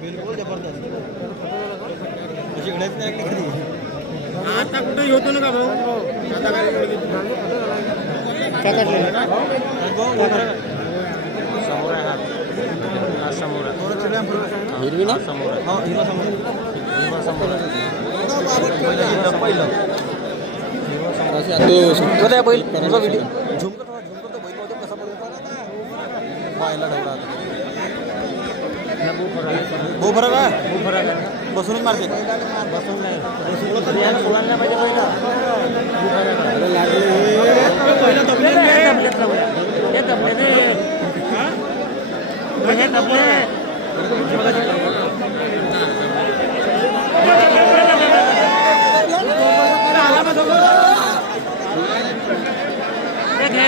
बिलकुल जबरदस्त अशी घड्याळच नाही आता कुठे होतो ना का भाऊ आता काय समोर आहे हा समोर आहे हिरवी ना समोर हो. हिरवा समोर हिरवा समोर आहे पहिलं तो आहे बैल तुझा व्हिडिओ झुमकर थोडा झुमकर तो बैल कसा पडतो पाहायला ढवळा भाऊ फरक आहे बसूनच मारते बसून नाही याला मुलांना पाहिजे पहिला हे दबले रे हे दबले हे घे,